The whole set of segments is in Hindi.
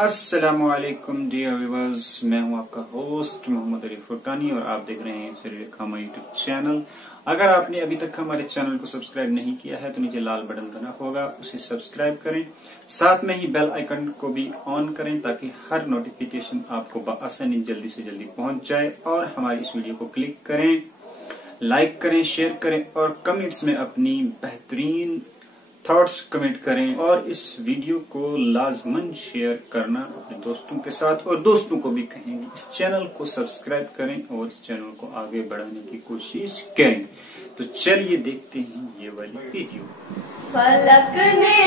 अस्सलामुअलैकुम डियर व्यूअर्स, मैं हूं आपका होस्ट मोहम्मद अली फुरकानी और आप देख रहे हैं शरीर खामा यूट्यूब चैनल। अगर आपने अभी तक हमारे चैनल को सब्सक्राइब नहीं किया है तो नीचे लाल बटन बना होगा, उसे सब्सक्राइब करें। साथ में ही बेल आइकन को भी ऑन करें ताकि हर नोटिफिकेशन आपको बआसानी जल्दी से जल्दी पहुंच जाए। और हमारी इस वीडियो को क्लिक करें, लाइक करें, शेयर करें और कमेंट्स में अपनी बेहतरीन थॉट्स कमेंट करें। और इस वीडियो को लाजमन शेयर करना अपने दोस्तों के साथ, और दोस्तों को भी कहेंगे इस चैनल को सब्सक्राइब करें और इस चैनल को आगे बढ़ाने की कोशिश करें। तो चलिए देखते हैं ये वाली वीडियो। फलक ने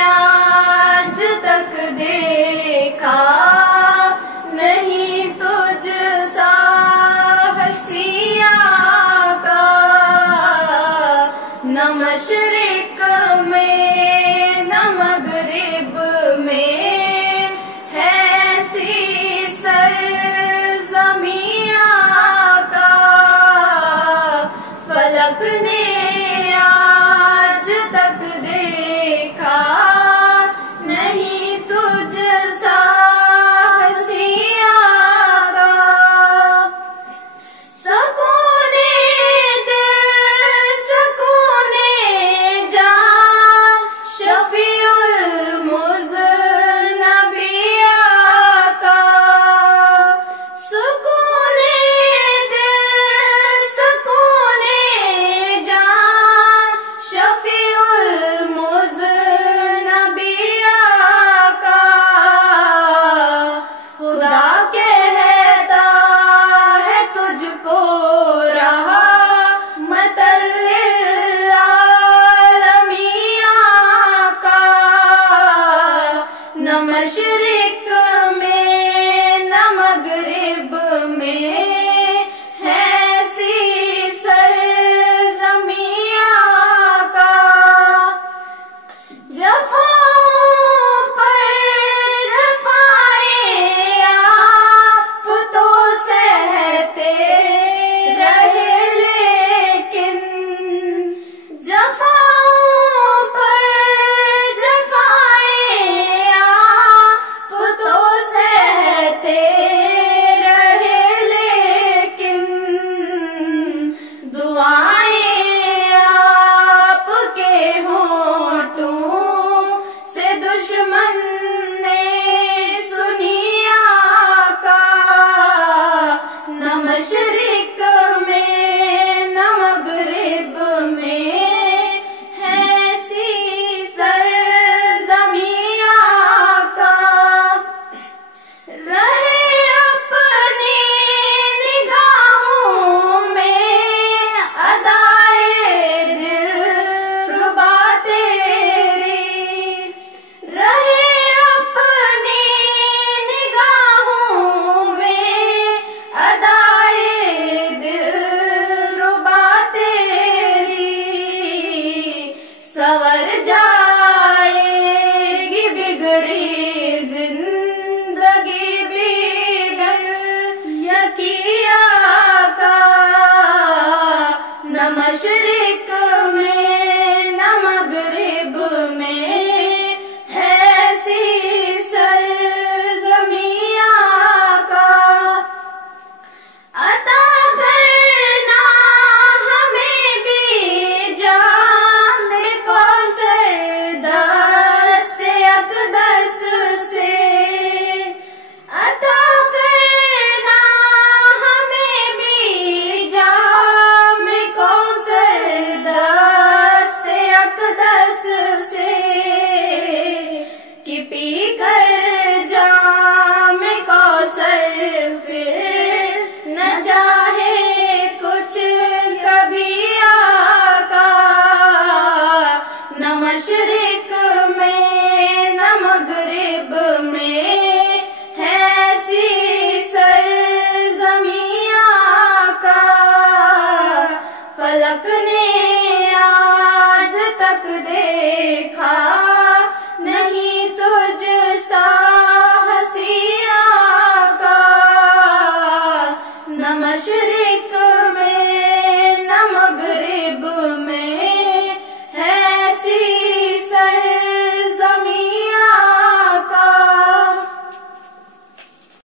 आज तक देखा नहीं तुझ सा हसिया का, न मशरिक में न मगरिब में है सी सरज़मीं का। फलक ने आज तक देखा नहीं तुझ सा हसिया का। सकूने दिल सकूने जान शफीउल मुज़नबिया का। सकूने दिल सकूने जान शफीउल मुज़नबिया का। खुदा कहता है तुझको रहा मतल आलमिया का, न मशरिक